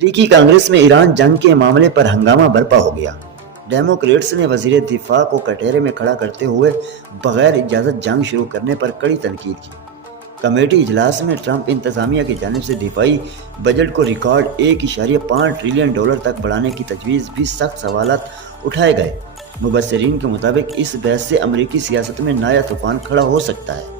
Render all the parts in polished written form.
अमरीकी कांग्रेस में ईरान जंग के मामले पर हंगामा बरपा हो गया। डेमोक्रेट्स ने वजीर दिफा को कटहरे में खड़ा करते हुए बगैर इजाज़त जंग शुरू करने पर कड़ी तनकीद की। कमेटी इजलास में ट्रंप इंतजामिया की जानिब से दिफाई बजट को रिकॉर्ड $1.5 ट्रिलियन तक बढ़ाने की तजवीज़ भी सख्त सवालात उठाए गए। मुबस्सिरीन के मुताबिक इस बहस से अमरीकी सियासत में नया तूफान खड़ा हो सकता है।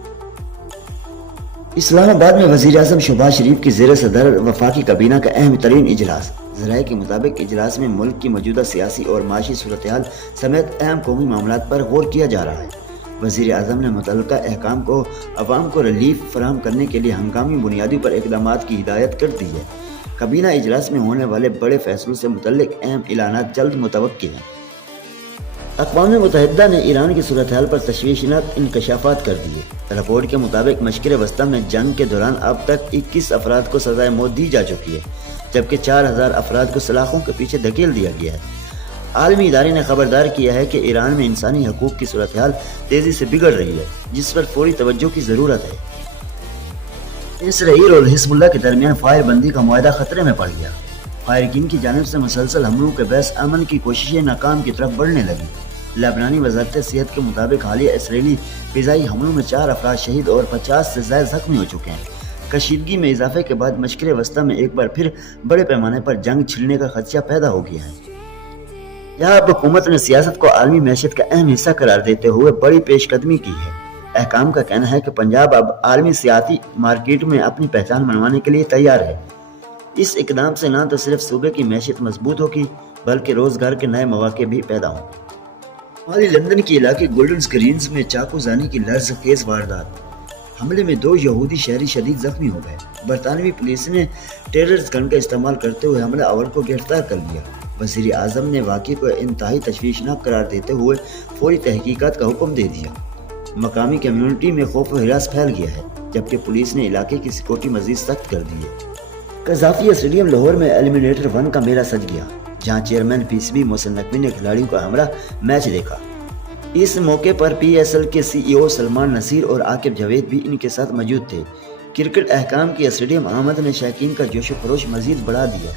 इस्लामाबाद में वज़ीर-ए-आज़म शहबाज शरीफ की ज़ेर सदर वफाकी काबीना का अहम तरीन इजलास। ज़राए के मुताबिक इजलास में मुल्क की मौजूदा सियासी और माशी सूरत-ए-हाल समेत अहम कौमी मामलात पर गौर किया जा रहा है। वज़ीर-ए-आज़म ने मुतल्लिका अहकाम को अवाम को रिलीफ फराहम करने के लिए हंगामी बुनियादी पर इक़दामात की हिदायत कर दी है। काबीना इजलास में होने वाले बड़े फैसलों से मुतल्लिक अहम ऐलानात जल्द मुतवक्किल हैं। अक़वाम मुत्तहिदा ने ईरान की सूरत-ए-हाल पर तशवीशनाक इंकशाफात कर दिए। रिपोर्ट के मुताबिक मशक़े वस्ता में जंग के दौरान अब तक 21 अफराद को सज़ाए मौत दी जा चुकी है, जबकि 4000 अफराद को सलाखों के पीछे धकेल दिया गया है। आलमी इदारे ने खबरदार किया है कि ईरान में इंसानी हकूक़ की सूरत-ए-हाल तेज़ी से बिगड़ रही है, जिस पर फौरी तवज्जो की ज़रूरत है। इसराइल और हिज़्बुल्लाह के दरमियान फायरबंदी का मुआहदा खतरे में पड़ गया। फायरकीन की जानिब से मुसलसल हमलों के बहस अमन की कोशिशें नाकाम की तरफ बढ़ने लगी। लेबनानी वज़ारत सेहत के मुताबिक हालिया इसराइली फ़िज़ाई हमलों में 4 अफराद शहीद और 50 से ज़ायद ज़ख्मी हो चुके हैं। कशीदगी में इजाफे के बाद मशक़े वस्ता में एक बार फिर बड़े पैमाने पर जंग छिड़ने का खदशा पैदा हो गया है। यहाँ अब हुकूमत ने सियासत को आलमी मैशत का अहम हिस्सा करार देते हुए बड़ी पेशकदमी की है। अहकाम का कहना है कि पंजाब अब आलमी सियासी मार्केट में अपनी पहचान बनवाने के लिए तैयार है। इस इकदाम से न तो सिर्फ सूबे की मैशत मजबूत होगी, बल्कि रोज़गार के नए मौके भी पैदा होंगे। हाली लंदन के इलाके गोल्डन स्क्रीन्स में चाकूजानी की लर्ज़खेज़ वारदात। हमले में 2 यहूदी शहरी शदीद जख्मी हो गए। बरतानवी पुलिस ने टेरर्स गन का इस्तेमाल करते हुए हमला आवर को गिरफ्तार कर लिया। वज़ीर आज़म ने वाक़े को इंतहाई तशवीशनाक करार देते हुए फौरी तहकीकात का हुक्म दे दिया। मकामी कम्यूनिटी में खौफ व हिरास फैल गया है, जबकि पुलिस ने इलाके की सिक्योरिटी मज़ीद सख्त कर दी है। कज़ाफ़िया स्टेडियम लाहौर में एलिमिनेटर 1 का मेला सज गया, जहां चेयरमैन पीसीबी मोहसिन नकवी ने खिलाड़ियों का हमरा मैच देखा। इस मौके पर पीएसएल के सीईओ सलमान नसीर और आकिब जावेद भी इनके साथ मौजूद थे। क्रिकेट अहकाम की स्टेडियम आमद ने शौकीन का जोश व खरोश मजीद बढ़ा दिया।